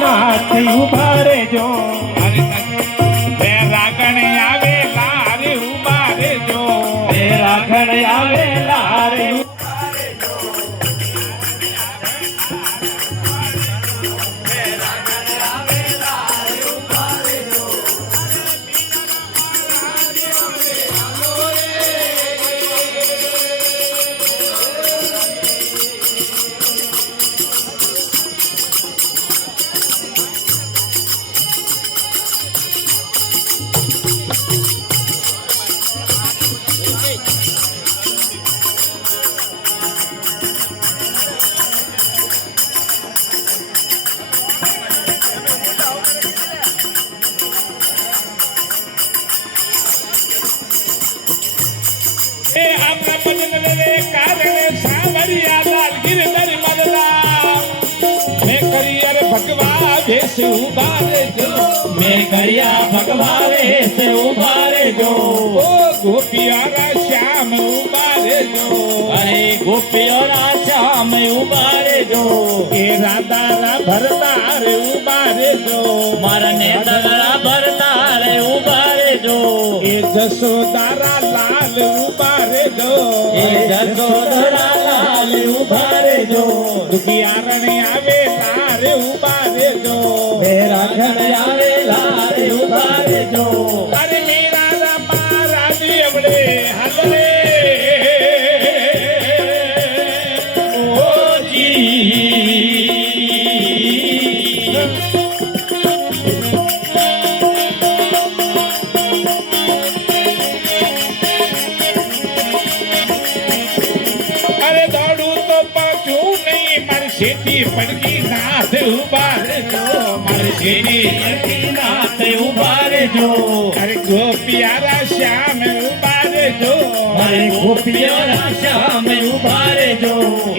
નાથ ઉભા રેજો બે રાગણ આવેલા રે ઉભા રેજો બે રાગણ આવેલા રે એ આપણા ભજનને કારણે સાવરિયા લાલ ગિરધર મદલા મેં કરી અરે ભગવા વેશ ઉભા રેજો મેં કર્યા ભગવા વેશ ઉભા રેજો ઓ ગોપિયારા શ્યામ ઉભા રેજો અરે ગોપીઓના શ્યામ ઉભા રેજો એ રાધારા ભરતાર ઉભા રેજો મારા નેતરા ભરતાર ઉભા રેજો એ જશોદારા લાલ ઉભા રેજો એ જશોદરા લાલ ઉભા રેજો દુખિયારણ આવેલા રે ઉભા રેજો બે રાગણ આવેલા રે ઉભા રેજો અરે મીરા રામા રાજી અવળે હાલે અરે દોડું તો પાછું નહીં મારી શેઠી પડકી નાથ ઉભા રેજો મારી શેઠી નાથ ઉભા રેજો અરે ગોપિયારા શ્યામ ઉભા રેજો અરે ગોપીઓના શ્યામ ઉભા રેજો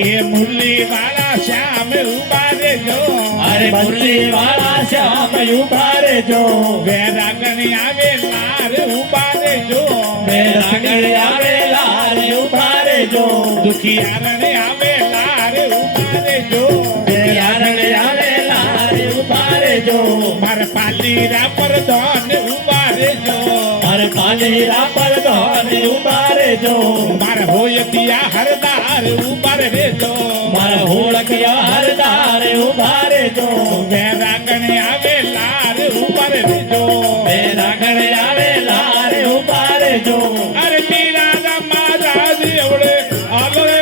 એ મુરલી વાળા શ્યામ ઉભા રેજો અરે મુરલી વાળા શ્યામ ઉભા રેજો વેરાગણ આવેલા રે ઉભા રેજો બે રાગણ આવેલા રે ઉભા રેજો દુખિયારણ આવેલા રે ઉભા રેજો બે રાગણ આવેલા રે ઉભા રેજો મારે પાલીરા પર ધન ઉભા રેજો અરે પાલીરા પર ધન ઉભા રેજો મારે હોય ત્યાં હરદાર ઉભા રેજો મારા હોળકિયા હરદાર ઉભા રેજો વેરાગણ આવેલા રે ઉભા રેજો બે રાગણ આવેલા રે ઉભા રેજો અરે મીરા રામા રાજી અવળે આગળે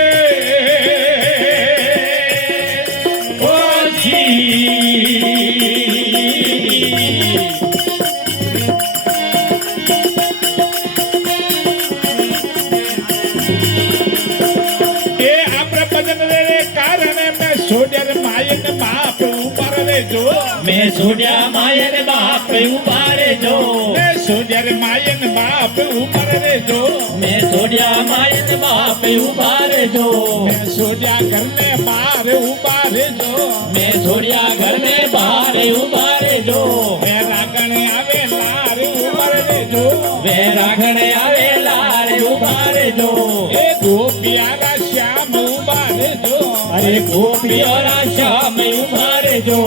એ આપણા ભજનને કારણે મેં છોડ્યા માયન બાપ ઉપર રેજો મેં છોડ્યા માયન બાપ ઉભા રેજો મેં છોડ્યા માયન બાપ ઉપર રેજો મેં છોડ્યા માયન બાપ ઉભા રેજો મેં છોડ્યા ઘરને બહાર ઉભા રેજો મેં છોડ્યા ઘરને બહાર ઉભા રેજો મેં રાગણ આવેલા રે ઉભા રેજો બે રાગણ આવેલા રે ઉભા રેજો એ ગોપિયારા શ્યામ ઉભા રેજો અરે ગોપીઓના શ્યામ ઉભા રેજો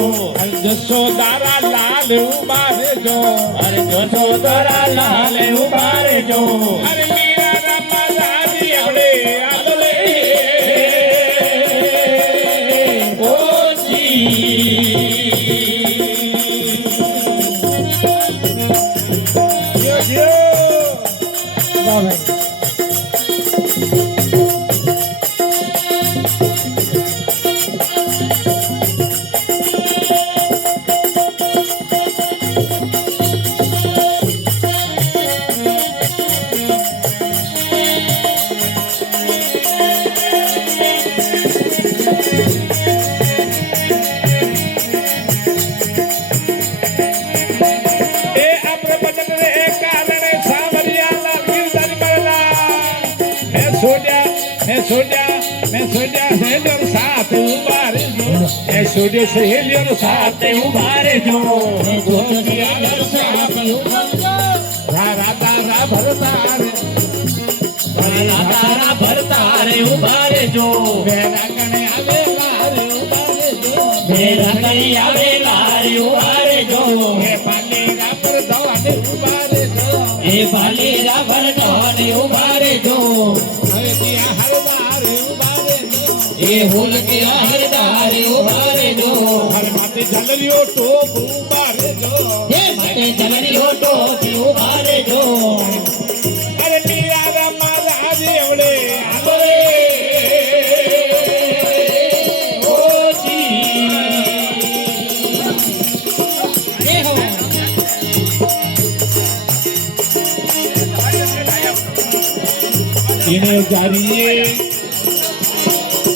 જશોદારા લાલ ઉભા રેજો અરે જશોદરા લાલ ઉભા રેજો અરે મીરા રામા રાજી અવળે આગળે સહેલીઓ સાથે ઉભા રહેજો એ છોડ્યો સહેલીઓ સાથે ઉભા રહેજો રાધારા ભરતા રે ઉભા રહેજો વેરા કણે આવેલા રે ઉભા રહેજો વેરા કણે આવેલા ઉભા રહેજો હે પાલેરા પ્રધાન ઉભા રહેજો એ ભાલેરા ભરધાન ઉભા રહેજો હવે ત્યાં હરદાર ઉભા રહેજો એ હુલકિયા હરદાર ઉભા રહેજો હર માથે ઝાલરીઓ ટોપ ઉભા રહેજો હે માટે જલરીઓ ટોપી ઉભા રહેજો અરે મીરા રામા રાજેવડે આવો રે ઓજી એ હો બીને જારીએ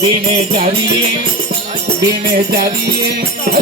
બીને જારીએ બીને જારીએ